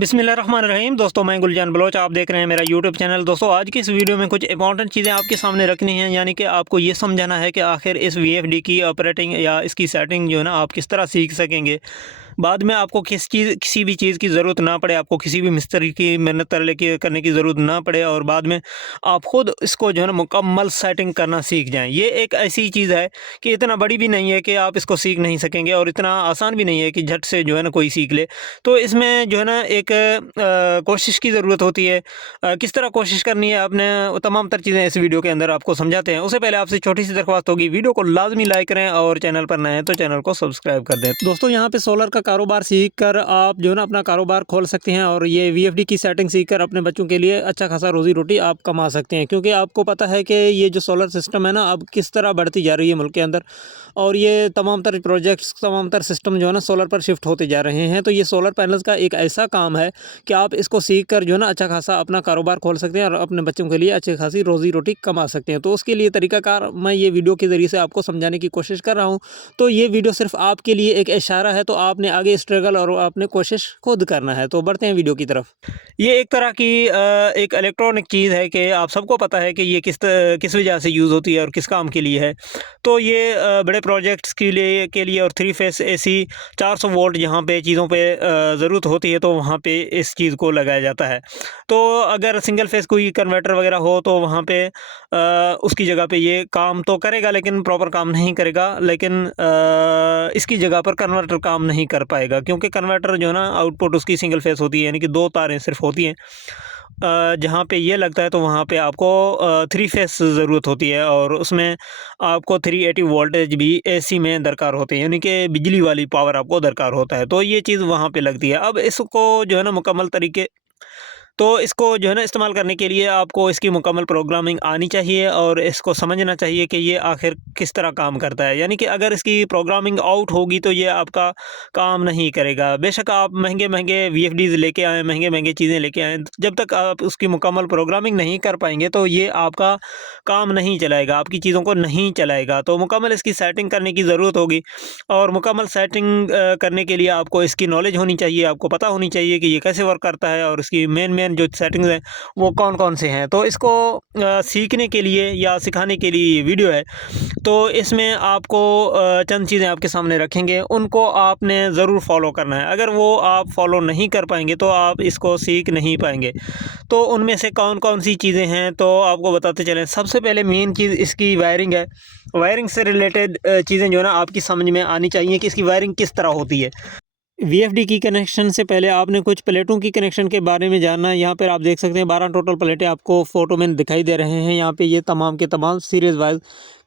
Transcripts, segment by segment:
बिस्मिल्लाहिर्रहमानिर्रहीम। दोस्तों मैं गुलजान बलोच, आप देख रहे हैं मेरा यूट्यूब चैनल। दोस्तों आज की इस वीडियो में कुछ इंपॉर्टेंट चीज़ें आपके सामने रखनी हैं, यानी कि आपको ये समझाना है कि आखिर इस वीएफडी की ऑपरेटिंग या इसकी सेटिंग जो है ना आप किस तरह सीख सकेंगे। बाद में आपको किसी भी चीज़ की ज़रूरत ना पड़े, आपको किसी भी मिस्त्री की मेहनत करने की ज़रूरत ना पड़े और बाद में आप खुद इसको जो है ना मुकम्मल सेटिंग करना सीख जाएँ। ये एक ऐसी चीज़ है कि इतना बड़ी भी नहीं है कि आप इसको सीख नहीं सकेंगे, और इतना आसान भी नहीं है कि झट से जो है ना कोई सीख ले। तो इसमें जो है ना एक कोशिश की ज़रूरत होती है। किस तरह कोशिश करनी है आपने, वो तमाम तर चीज़ें इस वीडियो के अंदर आपको समझाते हैं। उससे पहले आपसे छोटी सी दरख्वास्त होगी, वीडियो को लाजमी लाइक करें और चैनल पर नए हैं तो चैनल को सब्सक्राइब कर दें। दोस्तों यहाँ पे सोलर का कारोबार सीख कर आप जो है ना अपना कारोबार खोल सकते हैं, और ये वीएफडी की सेटिंग सीख कर अपने बच्चों के लिए अच्छा खासा रोजी रोटी आप कमा सकते हैं। क्योंकि आपको पता है कि ये जो सोलर सिस्टम है ना अब किस तरह बढ़ती जा रही है मुल्क के अंदर, और ये तमाम तर प्रोजेक्ट्स, तमाम तर सिस्टम जो है ना सोलर पर शिफ्ट होते जा रहे हैं। तो ये सोलर पैनल्स का एक ऐसा काम है कि आप इसको सीख कर जो है ना अच्छा खासा अपना कारोबार खोल सकते हैं और अपने बच्चों के लिए अच्छी खासी रोजी रोटी कमा सकते हैं। तो उसके लिए तरीकाकार मैं ये वीडियो के ज़रिए से आपको समझाने की कोशिश कर रहा हूँ। तो ये वीडियो सिर्फ आपके लिए एक इशारा है, तो आपने आगे स्ट्रगल और आपने कोशिश खुद करना है। तो बढ़ते हैं वीडियो की तरफ। ये एक तरह की एक इलेक्ट्रॉनिक चीज़ है कि आप सबको पता है कि ये किस वजह से यूज़ होती है और किस काम के लिए है। तो ये बड़े प्रोजेक्ट्स के लिए और 3 फेस एसी 400 वोल्ट जहाँ पे चीज़ों पे ज़रूरत होती है तो वहाँ पे इस चीज़ को लगाया जाता है। तो अगर सिंगल फेस कोई कन्वर्टर वगैरह हो तो वहाँ पे उसकी जगह पे ये काम तो करेगा, लेकिन प्रॉपर काम नहीं करेगा। लेकिन इसकी जगह पर कन्वर्टर काम नहीं कर पाएगा, क्योंकि कन्वर्टर जो है ना आउटपुट उसकी सिंगल फेस होती है, यानी कि 2 तारें सिर्फ होती हैं। जहाँ पे ये लगता है तो वहाँ पे आपको 3 फेस ज़रूरत होती है, और उसमें आपको 380 वोल्टेज भी एसी में दरकार होते हैं, यानी कि बिजली वाली पावर आपको दरकार होता है। तो ये चीज़ वहाँ पे लगती है। अब इसको जो है ना मुकम्मल तरीके तो इसको जो है ना इस्तेमाल करने के लिए आपको इसकी मुकम्मल प्रोग्रामिंग आनी चाहिए और इसको समझना चाहिए कि ये आखिर किस तरह काम करता है। यानी कि अगर इसकी प्रोग्रामिंग आउट होगी तो ये आपका काम नहीं करेगा। बेशक आप महंगे-महंगे वीएफडीज़ लेके आएँ, महंगे-महंगे चीज़ें लेके आएँ, जब तक आप उसकी मुकम्मल प्रोग्रामिंग नहीं कर पाएँगे तो ये आपका काम नहीं चलाएगा, आपकी चीज़ों को नहीं चलाएगा। तो मुकम्मल इसकी सेटिंग करने की ज़रूरत होगी, और मुकम्मल सेटिंग करने के लिए आपको इसकी नॉलेज होनी चाहिए, आपको पता होनी चाहिए कि ये कैसे वर्क करता है और इसकी मेन जो सेटिंग्स हैं वो कौन-कौन से हैं। तो इसको सीखने के लिए या सिखाने के लिए ये वीडियो है। तो इसमें आपको चंद चीज़ें आपके सामने रखेंगे, उनको आपने ज़रूर फ़ॉलो करना है। अगर वो आप फ़ॉलो नहीं कर पाएँगे तो आप इसको सीख नहीं पाएँगे। तो उनमें से कौन-कौन सी चीज़ें हैं तो आपको बताते चलें। सबसे पहले मेन चीज़ इसकी वायरिंग है। वायरिंग से रिलेटेड चीज़ें जो है ना आपकी समझ में आनी चाहिए कि इसकी वायरिंग किस तरह होती है। वीएफडी की कनेक्शन से पहले आपने कुछ प्लेटों की कनेक्शन के बारे में जानना है। यहाँ पर आप देख सकते हैं 12 टोटल प्लेटें आपको फ़ोटो में दिखाई दे रहे हैं। यहाँ पे ये तमाम के तमाम सीरीज़ वाइज़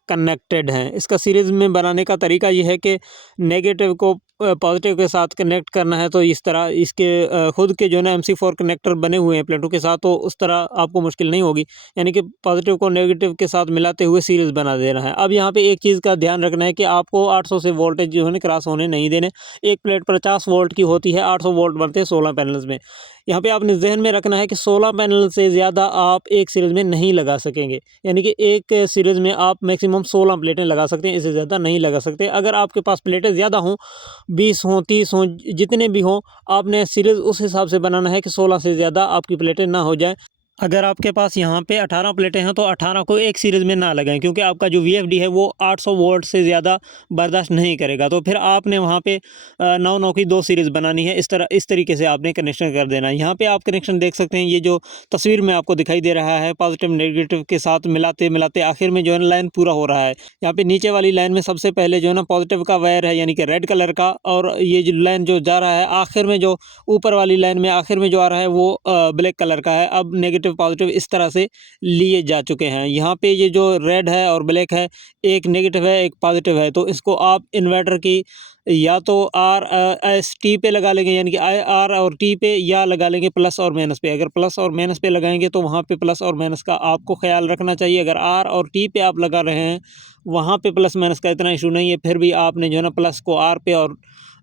कनेक्टेड हैं। इसका सीरीज़ में बनाने का तरीका ये है कि नेगेटिव को पॉजिटिव के साथ कनेक्ट करना है, तो इस तरह इसके खुद के जो है ना MC4 कनेक्टर बने हुए हैं प्लेटों के साथ, तो उस तरह आपको मुश्किल नहीं होगी। यानी कि पॉजिटिव को नेगेटिव के साथ मिलाते हुए सीरीज़ बना देना है। अब यहाँ पे एक चीज़ का ध्यान रखना है कि आपको 800 से वोल्टेज जो है ना क्रॉस होने नहीं देने। एक प्लेट 50 वोल्ट की होती है, 800 वोल्ट बनते हैं 16 पैनल्स में। यहाँ पे आपने ज़हन में रखना है कि 16 पैनल से ज़्यादा आप एक सीरीज़ में नहीं लगा सकेंगे। यानी कि एक सीरीज़ में आप मैक्सिमम 16 प्लेटें लगा सकते हैं, इससे ज़्यादा नहीं लगा सकते। अगर आपके पास प्लेटें ज़्यादा हों, 20 हों, 30 हों, जितने भी हों, आपने सीरीज़ उस हिसाब से बनाना है कि 16 से ज़्यादा आपकी प्लेटें ना हो जाएँ। अगर आपके पास यहाँ पे 18 प्लेटें हैं तो 18 को एक सीरीज़ में ना लगाएं, क्योंकि आपका जो वीएफडी है वो 800 वोल्ट से ज़्यादा बर्दाश्त नहीं करेगा। तो फिर आपने वहाँ पे 9-9 की 2 सीरीज़ बनानी है। इस तरीके से आपने कनेक्शन कर देना है। यहाँ पे आप कनेक्शन देख सकते हैं, ये जो तस्वीर में आपको दिखाई दे रहा है पॉजिटिव नेगेटिव के साथ मिलाते मिलाते आखिर में जो है लाइन पूरा हो रहा है। यहाँ पे नीचे वाली लाइन में सबसे पहले जो है ना पॉजिटिव का वायर है, यानी कि रेड कलर का, और ये जो लाइन जो जा रहा है आखिर में, जो ऊपर वाली लाइन में आखिर में जो आ रहा है वो ब्लैक कलर का है। अब नेगेटिव पॉजिटिव इस तरह से लिए जा चुके हैं। यहाँ पे ये जो रेड है और ब्लैक है, एक नेगेटिव है एक पॉजिटिव है, तो इसको आप इन्वर्टर की या तो RST पे लगा लेंगे, यानी कि R और T पे, या लगा लेंगे प्लस और माइनस पे। अगर प्लस और माइनस पे लगाएंगे तो वहाँ पे प्लस और माइनस का आपको ख्याल रखना चाहिए। अगर R और T पे आप लगा रहे हैं, वहाँ पे प्लस माइनस का इतना इशू नहीं है, फिर भी आपने जो है ना प्लस को R पे और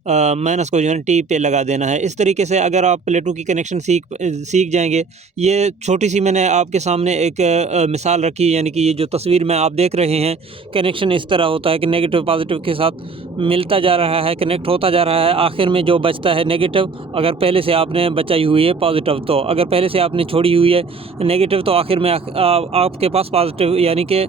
माइनस को जो है टी पे लगा देना है। इस तरीके से अगर आप प्लेटों की कनेक्शन सीख जाएंगे। ये छोटी सी मैंने आपके सामने एक मिसाल रखी, यानी कि ये जो तस्वीर में आप देख रहे हैं, कनेक्शन इस तरह होता है कि नेगेटिव पॉजिटिव के साथ मिलता जा रहा है, कनेक्ट होता जा रहा है। आखिर में जो बचता है नेगेटिव, अगर पहले से आपने बचाई हुई है पॉजिटिव, तो अगर पहले से आपने छोड़ी हुई है नेगेटिव, तो आखिर में आपके पास पॉजिटिव यानी कि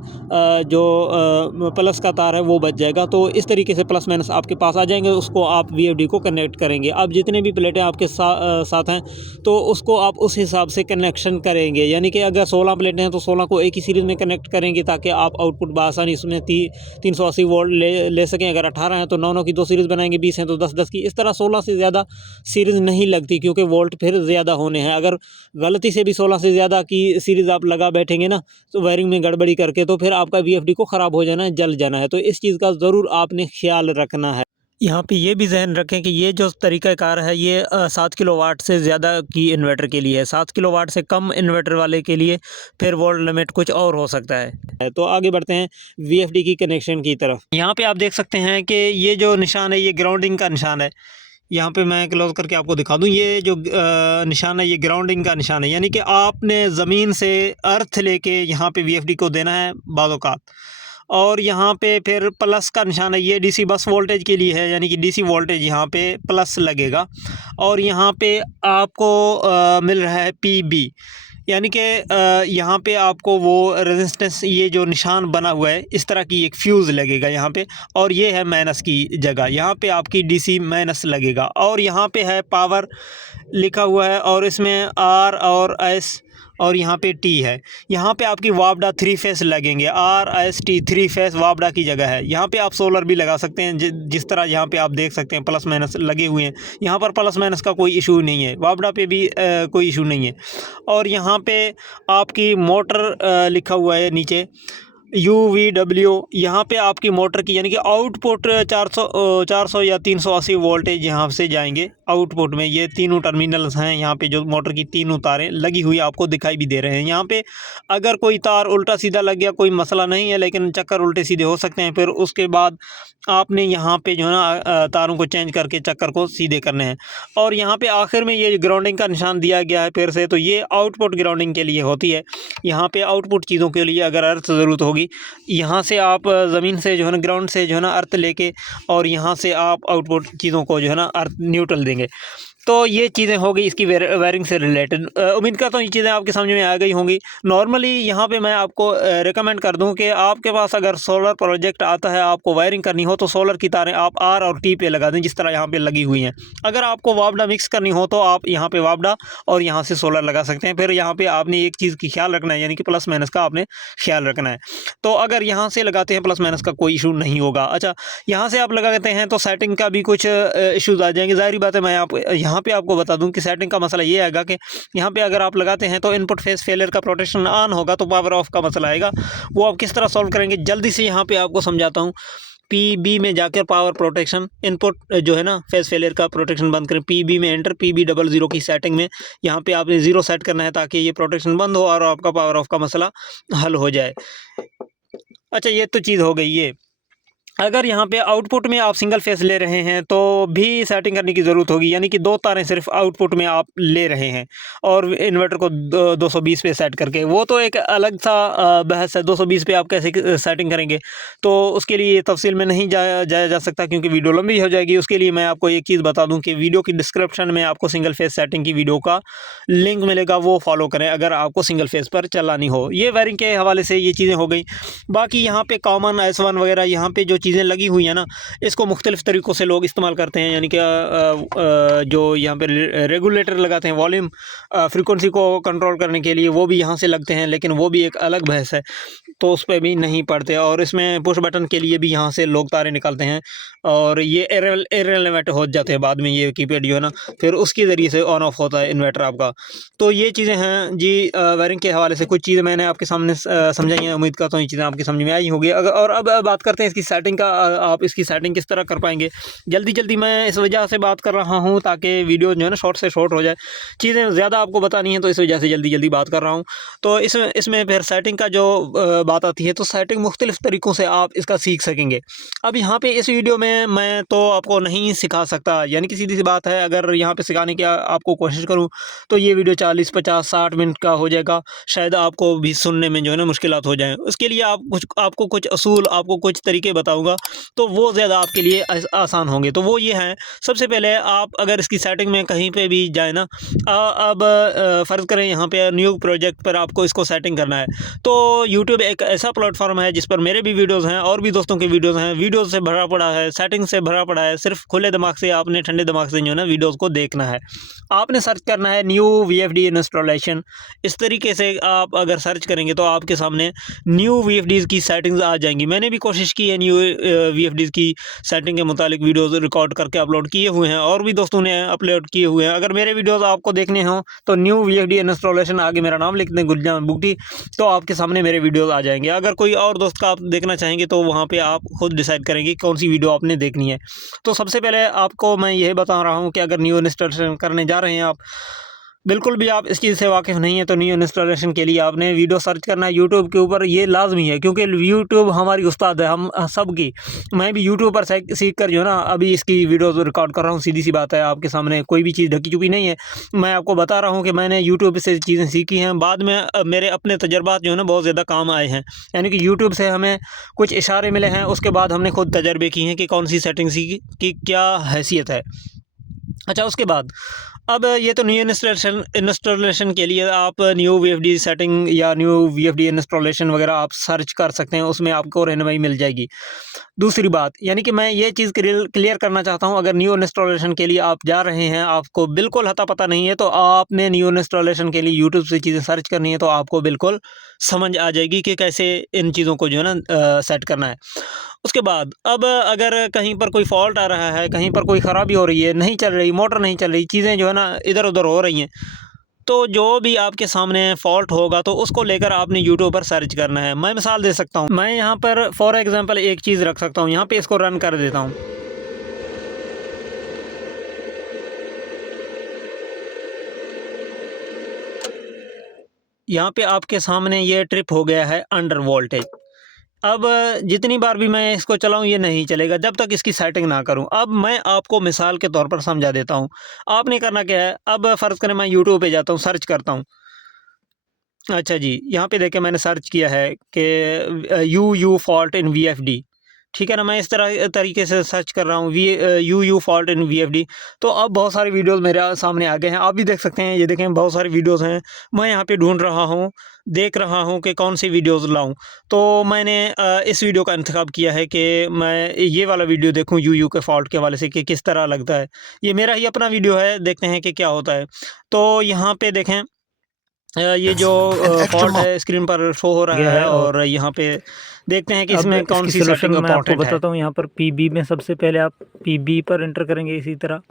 जो प्लस का तार है वो बच जाएगा। तो इस तरीके से प्लस माइनस आपके पास आ जाएंगे, उसको आप VFD को कनेक्ट करेंगे। अब जितने भी प्लेटें आपके साथ हैं तो उसको आप उस हिसाब से कनेक्शन करेंगे, यानी कि अगर 16 प्लेटें हैं तो 16 को एक ही सीरीज़ में कनेक्ट करेंगे ताकि आप आउटपुट बआसानी इसमें 380 वोल्ट ले सकें। अगर 18 हैं तो 9 की 2 सीरीज़ बनाएंगे, 20 हैं तो 10 की। इस तरह 16 से ज़्यादा सीरीज़ नहीं लगती, क्योंकि वोल्ट फिर ज़्यादा होने हैं। अगर गलती से भी 16 से ज़्यादा की सीरीज़ आप लगा बैठेंगे ना, तो वायरिंग में गड़बड़ी करके, तो फिर आपका VFD को ख़राब हो जाना है, जल जाना है। तो इस चीज़ का ज़रूर आपने ख्याल रखना है। यहाँ पे ये भी ज़हन रखें कि ये जो तरीक़ाकार है ये 7 किलोवाट से ज़्यादा की इन्वर्टर के लिए है। 7 किलोवाट से कम इन्वर्टर वाले के लिए फिर वोल्ट लिमिट कुछ और हो सकता है। तो आगे बढ़ते हैं VFD की कनेक्शन की तरफ। यहाँ पे आप देख सकते हैं कि ये जो निशान है ये ग्राउंडिंग का निशान है। यहाँ पे मैं क्लोज करके आपको दिखा दूँ, ये जो निशान है ये ग्राउंडिंग का निशान है, यानी कि आपने ज़मीन से अर्थ लेके यहाँ पे VFD को देना है बाज़ औक़ात। और यहाँ पे फिर प्लस का निशान है, ये DC बस वोल्टेज के लिए है, यानी कि DC वोल्टेज यहाँ पे प्लस लगेगा। और यहाँ पे आपको मिल रहा है PB, यानी कि यहाँ पे आपको वो रेजिस्टेंस, ये जो निशान बना हुआ है इस तरह की एक फ्यूज़ लगेगा यहाँ पे। और ये है माइनस की जगह, यहाँ पे आपकी DC माइनस लगेगा। और यहाँ पे है पावर लिखा हुआ है, और इसमें R और S और यहाँ पे T है। यहाँ पे आपकी वापडा 3 फेस लगेंगे, RST 3 फेस वापडा की जगह है। यहाँ पे आप सोलर भी लगा सकते हैं, जिस तरह यहाँ पे आप देख सकते हैं प्लस माइनस लगे हुए हैं। यहाँ पर प्लस माइनस का कोई इशू नहीं है, वापडा पे भी कोई इशू नहीं है। और यहाँ पे आपकी मोटर लिखा हुआ है नीचे UVW, यहाँ पे आपकी मोटर की यानी कि आउटपुट 400 या 380 वोल्टेज यहाँ से जाएंगे आउटपुट में। ये तीनों टर्मिनल्स हैं यहाँ पे, जो मोटर की तीनों तारें लगी हुई आपको दिखाई भी दे रहे हैं। यहाँ पे अगर कोई तार उल्टा सीधा लग गया कोई मसला नहीं है, लेकिन चक्कर उल्टे सीधे हो सकते हैं। फिर उसके बाद आपने यहाँ पे जो है ना तारों को चेंज करके चक्कर को सीधे करने हैं। और यहाँ पे आखिर में ये ग्राउंडिंग का निशान दिया गया है फिर से, तो ये आउटपुट ग्राउंडिंग के लिए होती है। यहाँ पे आउटपुट चीज़ों के लिए अगर अर्थ ज़रूरत होगी, यहाँ से आप ज़मीन से जो है ना, ग्राउंड से जो है ना अर्थ लेके, और यहाँ से आप आउटपुट चीज़ों को जो है ना अर्थ न्यूट्रल देंगे। तो ये चीज़ें हो गई इसकी वायरिंग से रिलेटेड। उम्मीद करता हूँ ये चीज़ें आपके समझ में आ गई होंगी। नॉर्मली यहाँ पे मैं आपको रिकमेंड कर दूँ कि आपके पास अगर सोलर प्रोजेक्ट आता है, आपको वायरिंग करनी हो, तो सोलर की तारें आप R और T पे लगा दें, जिस तरह यहाँ पे लगी हुई हैं। अगर आपको वापडा मिक्स करनी हो तो आप यहाँ पे वापडा और यहाँ से सोलर लगा सकते हैं। फिर यहाँ पे आपने एक चीज़ की ख्याल रखना है, यानी कि प्लस माइनस का आपने ख्याल रखना है। तो अगर यहाँ से लगाते हैं प्लस माइनस का कोई इशू नहीं होगा। अच्छा, यहाँ से आप लगाते हैं तो सेटिंग का भी कुछ इशूज़ आ जाएंगे। ज़ाहिर बात है, मैं यहाँ पे आपको बता दूं कि सेटिंग का मसला ये आएगा कि यहाँ पे अगर आप लगाते हैं तो इनपुट फेस फेलियर का प्रोटेक्शन ऑन होगा, तो पावर ऑफ का मसला आएगा। वो आप किस तरह सॉल्व करेंगे, जल्दी से यहाँ पे आपको समझाता हूँ। PB में जाकर पावर प्रोटेक्शन, इनपुट जो है ना फेस फेलियर का प्रोटेक्शन बंद करें। PB में एंटर, PB00 की सेटिंग में यहाँ पे आपने 0 सेट करना है ताकि ये प्रोटेक्शन बंद हो और आपका पावर ऑफ का मसला हल हो जाए। अच्छा, ये तो चीज़ हो गई ये। अगर यहाँ पे आउटपुट में आप सिंगल फेस ले रहे हैं तो भी सेटिंग करने की ज़रूरत होगी, यानी कि 2 तारें सिर्फ आउटपुट में आप ले रहे हैं और इन्वर्टर को 220 पे सेट करके, वो तो एक अलग सा बहस है। 220 पे आप कैसे सेटिंग करेंगे, तो उसके लिए तफसील में नहीं जाया जा सकता, क्योंकि वीडियो लंबी हो जाएगी। उसके लिए मैं आपको एक चीज़ बता दूँ कि वीडियो की डिस्क्रिप्शन में आपको सिंगल फेस सेटिंग की वीडियो का लिंक मिलेगा, वो फॉलो करें अगर आपको सिंगल फेस पर चलानी हो। ये वायरिंग के हवाले से ये चीज़ें हो गई। बाकी यहाँ पे कॉमन S1 वगैरह यहाँ पे जो चीज़ें लगी हुई है ना, इसको मुख्तलिफ़ तरीक़ों से लोग इस्तेमाल करते हैं, यानी कि जो यहाँ पे रेगुलेटर लगाते हैं वॉल्यूम फ्रीक्वेंसी को कंट्रोल करने के लिए, वो भी यहाँ से लगते हैं, लेकिन वो भी एक अलग बहस है, तो उस पर भी नहीं पड़ते। और इसमें पुश बटन के लिए भी यहाँ से लोग तारे निकालते हैं, और ये इररिलेवेंट हो जाते हैं बाद में। ये कीपैड जो है ना, फिर उसके ज़रिए से ऑन ऑफ होता है इन्वर्टर आपका। तो ये चीज़ें हैं जी वायरिंग के हवाले से। कुछ चीज़ें मैंने आपके सामने समझाई हैं, उम्मीद करता हूँ ये चीज़ें आपकी समझ में आई होगी। अगर और अब बात करते हैं इसकी सेटिंग सेटिंग का आप इसकी सेटिंग किस तरह कर पाएंगे। जल्दी जल्दी मैं इस वजह से बात कर रहा हूँ ताकि वीडियो जो है ना शॉर्ट से शॉर्ट हो जाए, चीज़ें ज़्यादा आपको बतानी है, तो इस वजह से जल्दी जल्दी बात कर रहा हूँ। तो इसमें फिर सेटिंग का जो बात आती है, तो सेटिंग मुख्तलिफ़ तरीक़ों से आप इसका सीख सकेंगे। अब यहाँ पे इस वीडियो में मैं तो आपको नहीं सिखा सकता, यानी कि सीधी सी बात है, अगर यहाँ पे सिखाने की आपको कोशिश करूँ तो ये वीडियो 40, 50, 60 मिनट का हो जाएगा, शायद आपको भी सुनने में जो है ना मुश्किलात हो जाएँ। उसके लिए आपको कुछ असूल, आपको कुछ तरीके बताऊँगा, तो वो ज़्यादा आपके लिए आसान होंगे। तो वो ये हैं, सबसे पहले आप अगर इसकी सेटिंग में कहीं पे भी जाए ना, अब फ़र्ज़ करें यहाँ पे न्यू प्रोजेक्ट पर आपको इसको सेटिंग करना है, तो यूट्यूब एक ऐसा प्लेटफॉर्म है जिस पर मेरे भी वीडियोज़ हैं और भी दोस्तों के वीडियोज़ हैं, वीडियोज़ से भरा पड़ा है, सेटिंग से भरा पड़ा है। सिर्फ खुले दिमाग से, आपने ठंडे दिमाग से जो है ना वीडियोज़ को देखना है। आपने सर्च करना है न्यू वीएफडी इंस्टॉलेशन। इस तरीके से आप अगर सर्च करेंगे तो आपके सामने न्यू वीएफडीज़ की सेटिंग्स आ जाएंगी। मैंने भी कोशिश की है न्यू वीएफडीज़ की सेटिंग के मुतालिक वीडियोज़ रिकॉर्ड करके अपलोड किए हुए हैं, और भी दोस्तों ने अपलोड किए हुए हैं। अगर मेरे वीडियोज़ आपको देखने हों तो न्यू वीएफडी इंस्टॉलेशन, आगे मेरा नाम लिख दें गुलजान बुगटी, तो आपके सामने मेरे वीडियोज़ आ जाएंगे। अगर कोई और दोस्त का आप देखना चाहेंगे तो वहाँ पे आप खुद डिसाइड करेंगे कौन सी वीडियो आपने देखनी है। तो सबसे पहले आपको मैं यही बता रहा हूँ कि अगर न्यू इंस्टॉलेशन करने जा रहे हैं आप, बिल्कुल भी आप इस चीज़ से वाकिफ़ नहीं है, तो न्यू इंस्टॉलेशन के लिए आपने वीडियो सर्च करना है यूट्यूब के ऊपर। ये लाज़मी है क्योंकि यूट्यूब हमारी उस्ताद है, हम सब की। मैं भी यूट्यूब पर सीख कर जो है ना अभी इसकी वीडियोज़ रिकॉर्ड कर रहा हूँ। सीधी सी बात है, आपके सामने कोई भी चीज़ ढकी छुपी नहीं है। मैं आपको बता रहा हूँ कि मैंने यूट्यूब से चीज़ें सीखी हैं, बाद में मेरे अपने तजर्बात जो है ना बहुत ज़्यादा काम आए हैं। यानी कि यूट्यूब से हमें कुछ इशारे मिले हैं, उसके बाद हमने खुद तजर्बे किए हैं कि कौन सी सेटिंग सीखी की क्या हैसियत है। अच्छा, उसके बाद अब ये तो न्यू इंस्टॉलेशन के लिए आप न्यू वीएफडी सेटिंग या न्यू वीएफडी इंस्टॉलेशन वगैरह आप सर्च कर सकते हैं, उसमें आपको रहनुमाई मिल जाएगी। दूसरी बात, यानी कि मैं ये चीज़ क्लियर करना चाहता हूँ, अगर न्यू इंस्टॉलेशन के लिए आप जा रहे हैं, आपको बिल्कुल अता पता नहीं है, तो आपने न्यू इंस्टॉलेशन के लिए यूट्यूब से चीज़ें सर्च करनी है, तो आपको बिल्कुल समझ आ जाएगी कि कैसे इन चीज़ों को जो है ना सेट करना है। उसके बाद अब अगर कहीं पर कोई फॉल्ट आ रहा है, कहीं पर कोई ख़राबी हो रही है, नहीं चल रही, मोटर नहीं चल रही, चीज़ें जो है ना इधर-उधर हो रही हैं, तो जो भी आपके सामने फ़ॉल्ट होगा तो उसको लेकर आपने यूट्यूब पर सर्च करना है। मैं मिसाल दे सकता हूँ, मैं यहाँ पर फॉर एग्ज़ाम्पल एक चीज़ रख सकता हूँ, यहाँ पे इसको रन कर देता हूँ। यहाँ पे आपके सामने ये ट्रिप हो गया है अंडर वोल्टेज। अब जितनी बार भी मैं इसको चलाऊँ ये नहीं चलेगा जब तक इसकी सेटिंग ना करूँ। अब मैं आपको मिसाल के तौर पर समझा देता हूँ। आपने करना क्या है, अब फ़र्ज़ करें मैं यूट्यूब पे जाता हूँ, सर्च करता हूँ। अच्छा जी, यहाँ पे देखिए मैंने सर्च किया है कि यू फॉल्ट इन वीएफडी, ठीक है ना। मैं इस तरीके से सर्च कर रहा हूँ यू फॉल्ट इन वीएफडी, तो अब बहुत सारी वीडियोज़ मेरे सामने आ गए हैं। आप भी देख सकते हैं, ये देखें बहुत सारी वीडियोज़ हैं। मैं यहाँ पे ढूंढ रहा हूँ, देख रहा हूँ कि कौन सी वीडियोज़ लाऊं। तो मैंने इस वीडियो का इंतखाब किया है कि मैं ये वाला वीडियो देखूँ यू के फॉल्ट के हवाले से कि किस तरह लगता है। ये मेरा ही अपना वीडियो है, देखते हैं कि क्या होता है। तो यहाँ पे देखें, ये जो फॉल्ट है स्क्रीन पर शो हो रहा है, और यहाँ पे देखते हैं कि इसमें कौन सी सेटिंग मैं आपको इंपॉर्टेंट है। बताता हूँ। यहाँ पर पीबी में सबसे पहले आप पीबी पर इंटर करेंगे। इसी तरह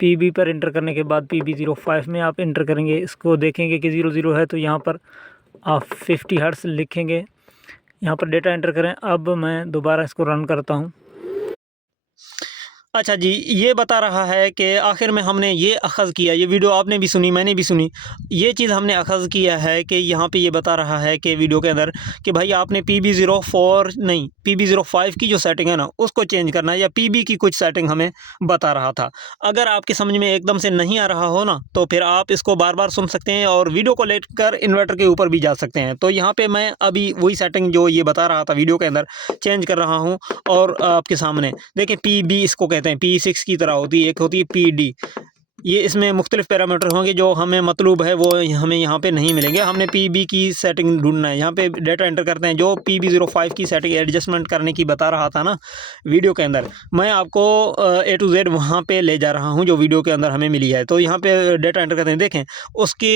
पीबी पर इंटर करने के बाद PB05 में आप इंटर करेंगे। इसको देखेंगे कि 00 है, तो यहाँ पर आप 50 हर्ट्ज़ लिखेंगे, यहाँ पर डेटा एंटर करें। अब मैं दोबारा इसको रन करता हूँ। अच्छा जी, ये बता रहा है कि आखिर में हमने ये अख़ज़ किया, ये वीडियो आपने भी सुनी, मैंने भी सुनी। ये चीज़ हमने अख़ज़ किया है कि यहाँ पे ये बता रहा है कि वीडियो के अंदर कि भाई आपने PB04 नहीं, PB05 की जो सेटिंग है ना उसको चेंज करना है, या PB की कुछ सेटिंग हमें बता रहा था। अगर आपकी समझ में एकदम से नहीं आ रहा हो ना, तो फिर आप इसको बार-बार सुन सकते हैं और वीडियो को लेकर इन्वर्टर के ऊपर भी जा सकते हैं। तो यहाँ पे मैं अभी वही सेटिंग जो ये बता रहा था वीडियो के अंदर चेंज कर रहा हूँ, और आपके सामने देखिए PB इसको कहते हैं, P6 की तरह होती है, एक होती है PD। ये इसमें मुख्तलिफ़ पैरामीटर होंगे, जो हमें मतलूब है वो हमें यहाँ पे नहीं मिलेंगे। हमने PB की सेटिंग ढूंढना है। यहाँ पे डेटा एंटर करते हैं, जो PB05 की सेटिंग एडजस्टमेंट करने की बता रहा था ना वीडियो के अंदर, मैं आपको A to Z वहाँ पे ले जा रहा हूँ जो वीडियो के अंदर हमें मिली है। तो यहाँ पे डेटा एंटर करते हैं, देखें उसकी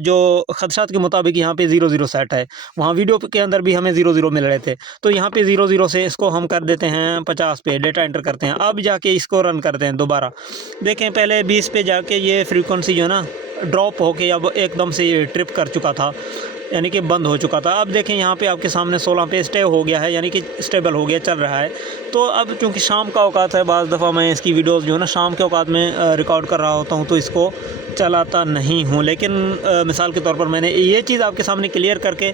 जो खदशात के मुताबिक यहाँ पे 00 सेट है, वहाँ वीडियो के अंदर भी हमें 00 मिल रहे थे। तो यहाँ पे 00 से इसको हम कर देते हैं 50 पे, डेटा एंटर करते हैं। अब जाके इसको रन करते हैं दोबारा। देखें पहले 20 पे जाके ये फ्रीक्वेंसी जो है ना ड्रॉप होके अब एकदम से ये ट्रिप कर चुका था। यानी कि बंद हो चुका था। अब देखें यहाँ पे आपके सामने 16 पे स्टे हो गया है, यानी कि स्टेबल हो गया, चल रहा है। तो अब क्योंकि शाम का औकात है, बाज़ दफ़ा मैं इसकी वीडियोस जो है ना शाम के औकात में रिकॉर्ड कर रहा होता हूँ, तो इसको चलाता नहीं हूँ। लेकिन मिसाल के तौर पर मैंने ये चीज़ आपके सामने क्लियर करके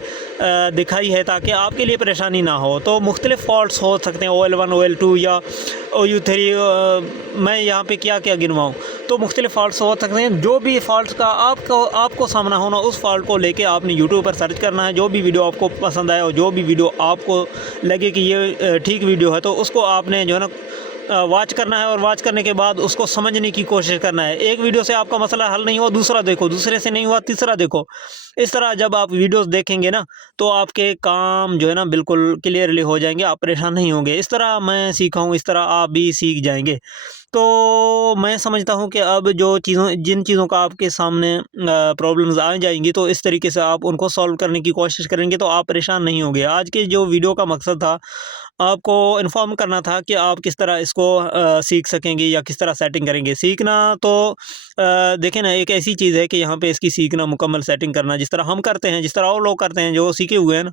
दिखाई है ताकि आपके लिए परेशानी ना हो। तो मुख्तलिफ़ फ़ॉल्ट्स हो सकते हैं, OL1 OL2 या OU3, मैं यहाँ पे क्या क्या गिनवाऊँ, तो मुख्तलिफ़ फ़ॉल्ट्स हो सकते हैं। जो भी फ़ॉल्ट्स का आपको सामना होना, उस फ़ॉल्ट को लेके आपने यूट्यूब पर सर्च करना है। जो भी वीडियो आपको पसंद आए और जो भी वीडियो आपको लगे कि ये ठीक वीडियो है, तो उसको आपने जो है ना वॉच करना है, और वॉच करने के बाद उसको समझने की कोशिश करना है। एक वीडियो से आपका मसला हल नहीं हुआ, दूसरा देखो, दूसरे से नहीं हुआ, तीसरा देखो। इस तरह जब आप वीडियोस देखेंगे ना, तो आपके काम जो है ना बिल्कुल क्लियरली हो जाएंगे, आप परेशान नहीं होंगे। इस तरह मैं सीखा हूँ, इस तरह आप भी सीख जाएंगे। तो मैं समझता हूँ कि अब जिन चीज़ों का आपके सामने प्रॉब्लम्स आ जाएंगी, तो इस तरीके से आप उनको सॉल्व करने की कोशिश करेंगे, तो आप परेशान नहीं होंगे। आज के जो वीडियो का मकसद था, आपको इन्फॉर्म करना था कि आप किस तरह इसको सीख सकेंगे या किस तरह सेटिंग करेंगे। सीखना तो देखें ना, एक ऐसी चीज़ है कि यहाँ पे इसकी सीखना, मुकम्मल सेटिंग करना, जिस तरह हम करते हैं, जिस तरह और लोग करते हैं जो सीखे हुए हैं ना,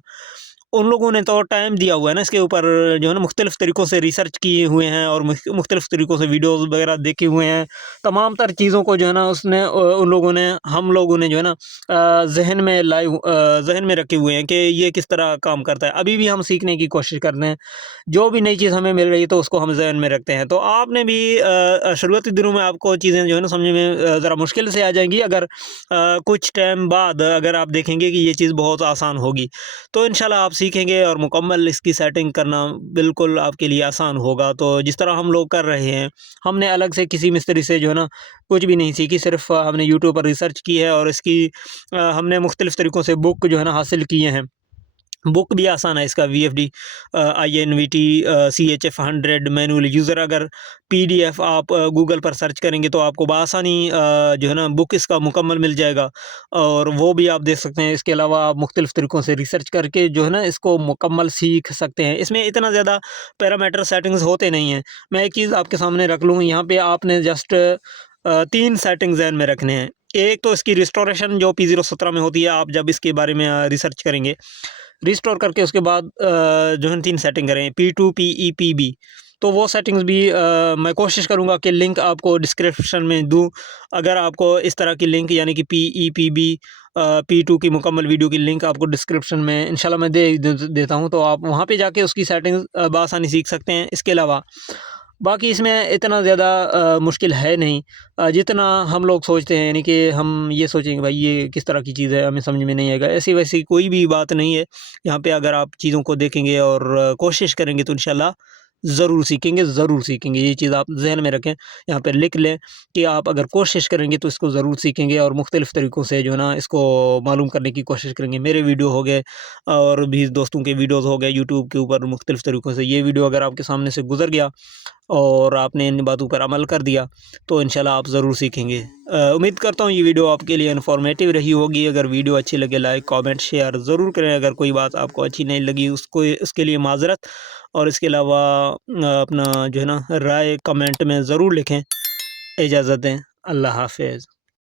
उन लोगों ने तो टाइम दिया हुआ है ना इसके ऊपर, जो है ना मुख्तलिफ़ तरीक़ों से रिसर्च किए हुए हैं और मुख्तलिफ़ तरीक़ों से वीडियोज़ वगैरह देखे हुए हैं। तमाम तर चीज़ों को जो है ना उन लोगों ने, हम लोगों ने जो है ना ज़हन में रखे हुए हैं कि ये किस तरह काम करता है। अभी भी हम सीखने की कोशिश करते हैं, जो भी नई चीज़ हमें मिल रही है तो उसको हम ज़हन में रखते हैं। तो आपने भी शुरुआती दिनों में आपको चीज़ें जो है ना समझ में ज़रा मुश्किल से आ जाएंगी। अगर कुछ टाइम बाद अगर आप देखेंगे कि ये चीज़ बहुत आसान होगी, तो इंशाल्लाह आप सीखेंगे और मुकम्मल इसकी सेटिंग करना बिल्कुल आपके लिए आसान होगा। तो जिस तरह हम लोग कर रहे हैं, हमने अलग से किसी मिस्त्री से जो है ना कुछ भी नहीं सीखी, सिर्फ़ हमने यूट्यूब पर रिसर्च की है, और इसकी हमने मुख्तलिफ़ तरीक़ों से बुक जो है ना हासिल किए हैं। बुक भी आसान है इसका, VFD INVT CHF 100 manual user. अगर PDF आप गूगल पर सर्च करेंगे तो आपको बआसानी जो है ना बुक इसका मुकम्मल मिल जाएगा, और वो भी आप देख सकते हैं। इसके अलावा आप मुख्तलिफ़ तरीक़ों से रिसर्च करके जो है ना इसको मुकम्मल सीख सकते हैं। इसमें इतना ज़्यादा पैरामीटर सेटिंग्स होते नहीं हैं। मैं एक चीज़ आपके सामने रख लूँ, यहाँ पे आपने जस्ट 3 सेटिंग ज़हन में रखने हैं। एक तो इसकी रिस्टोरेशन जो P017 में होती है, आप जब इसके बारे में रिसर्च करेंगे, रिस्टोर करके उसके बाद जो है 3 सेटिंग करें, P2 PE PB। तो वो सेटिंग्स भी मैं कोशिश करूँगा कि लिंक आपको डिस्क्रिप्शन में दूँ। अगर आपको इस तरह की लिंक, यानी कि PE PB P2 की मुकम्मल वीडियो की लिंक आपको डिस्क्रिप्शन में इंशाल्लाह मैं देता हूँ, तो आप वहाँ पे जाके उसकी सेटिंग्स बआसानी सीख सकते हैं। इसके अलावा बाकी इसमें इतना ज़्यादा मुश्किल है नहीं जितना हम लोग सोचते हैं। यानी कि हम ये सोचेंगे भाई ये किस तरह की चीज़ है, हमें समझ में नहीं आएगा, ऐसी वैसी कोई भी बात नहीं है। यहाँ पे अगर आप चीज़ों को देखेंगे और कोशिश करेंगे तो इंशाल्लाह ज़रूर सीखेंगे, ज़रूर सीखेंगे। ये चीज़ आप ज़हन में रखें, यहाँ पे लिख लें कि आप अगर कोशिश करेंगे तो इसको ज़रूर सीखेंगे, और मुख्तलिफ़ तरीक़ों से जो है ना इसको मालूम करने की कोशिश करेंगे। मेरे वीडियो हो गए और भी दोस्तों के वीडियोज़ हो गए यूट्यूब के ऊपर मुख्तलिफ़ तरीक़ों से। ये वीडियो अगर आपके सामने से गुज़र गया और आपने इन बातों पर अमल कर दिया, तो इंशाल्लाह आप ज़रूर सीखेंगे। उम्मीद करता हूँ ये वीडियो आपके लिए इन्फॉर्मेटिव रही होगी। अगर वीडियो अच्छी लगे, लाइक कमेंट शेयर ज़रूर करें। अगर कोई बात आपको अच्छी नहीं लगी, उसके लिए माज़रत, और इसके अलावा अपना जो है ना राय कमेंट में ज़रूर लिखें। इजाज़त दें। अल्लाह हाफ़िज़।